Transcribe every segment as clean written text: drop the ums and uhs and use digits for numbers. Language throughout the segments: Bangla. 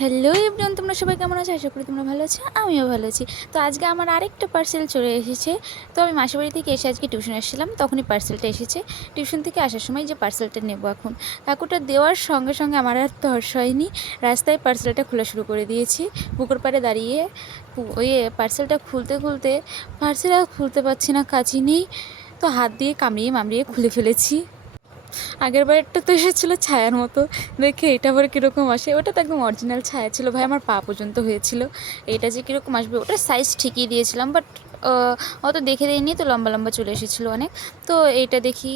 হ্যালো এভরিওয়ান, তোমরা সবাই কেমন আছো? আশা করি তোমরা ভালো আছো, আমিও ভালো আছি। তো আজকে আমার আরেকটা পার্সেল চলে এসেছে। তো আমি মাসির বাড়ি থেকে এসে আজকে টিউশন এসেছিলাম, তখনই পার্সেলটা এসেছে। টিউশন থেকে আসার সময় যে পার্সেলটা নেব এখন, কাকুটা দেওয়ার সঙ্গে সঙ্গে আমার আর তর্স হয়নি, রাস্তায় পার্সেলটা খোলা শুরু করে দিয়েছি। পুকুর পাড়ে দাঁড়িয়ে ওই পার্সেলটা খুলতে খুলতে পার্সেল আর খুলতে পারছি না, কাঁচি নেই, তো হাত দিয়ে কামড়িয়ে মামড়িয়ে খুলে ফেলেছি। আগের বারেরটা তো এসেছিলো ছায়ার মতো, দেখে এটা আবার কীরকম আসে। ওটা তো একদম অরিজিনাল ছায়া ছিল ভাই, আমার পা পর্যন্ত হয়েছিল। এটা যে কীরকম আসবে, ওটার সাইজ ঠিকই দিয়েছিলাম, বাট অত দেখে দেয়নি, তো লম্বা লম্বা চলে এসেছিলো অনেক। তো এইটা দেখি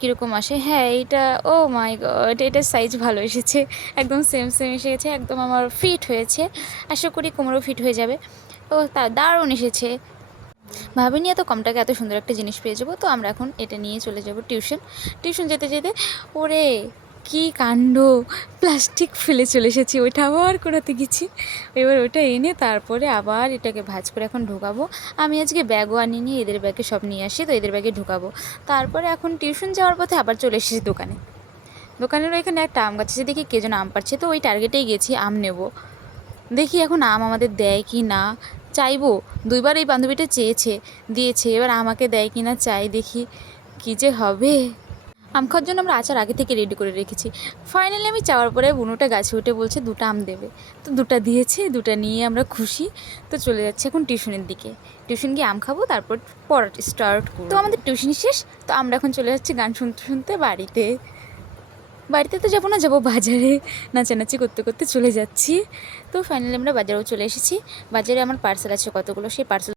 কীরকম আসে। হ্যাঁ এইটা, ও মাই গড, এটার সাইজ ভালো এসেছে, একদম সেম সেম এসেছে, একদম আমার ফিট হয়েছে। আশা করি কোমরও ফিট হয়ে যাবে। ও তা দারুণ এসেছে, ভাবিনি এত কম টাকা এত সুন্দর একটা জিনিস পেয়ে যাবো। তো আমরা এখন এটা নিয়ে চলে যাব টিউশন যেতে যেতে ওরে কি কাণ্ড, প্লাস্টিক ফেলে চলে এসেছি, ওইটা আবার কোরাতে গেছি। এবার ওটা এনে তারপরে আবার এটাকে ভাঁজ করে এখন ঢোকাবো। আমি আজকে ব্যাগও আনিনি, এদের ব্যাগে সব নিয়ে আসি, তো এদের ব্যাগে ঢোকাবো। তারপরে এখন টিউশন যাওয়ার পথে আবার চলে এসেছি দোকানের ওইখানে একটা আম গাছ আছে, দেখি কে যেন আম পাড়ছে, তো ওই টার্গেটেই গেছি আম নেব। দেখি এখন আম আমাদের দেয় কি না, চাইবো। দুইবার এই বান্ধবীটা দিয়েছে, এবার আমাকে দেয় কি না চাই, দেখি কী যে হবে। আম খাওয়ার জন্য আমরা আচার আগে থেকে রেডি করে রেখেছি। ফাইনালি আমি চাওয়ার পরে বুনুটা গাছে উঠে বলছে দুটো আম দেবে, তো দুটো দিয়েছে, দুটো নিয়ে আমরা খুশি। তো চলে যাচ্ছে এখন টিউশনের দিকে, টিউশন গিয়ে আম খাবো, তারপর পড়া স্টার্ট করবো। তো আমাদের টিউশন শেষ, তো আমরা এখন চলে যাচ্ছি গান শুনতে শুনতে বাড়িতে তো যাবো না, যাবো বাজারে, নাচানাচি করতে করতে চলে যাচ্ছি। তো ফাইনালি আমরা বাজারেও চলে এসেছি। বাজারে আমার পার্সেল আছে কতগুলো, সেই পার্সেল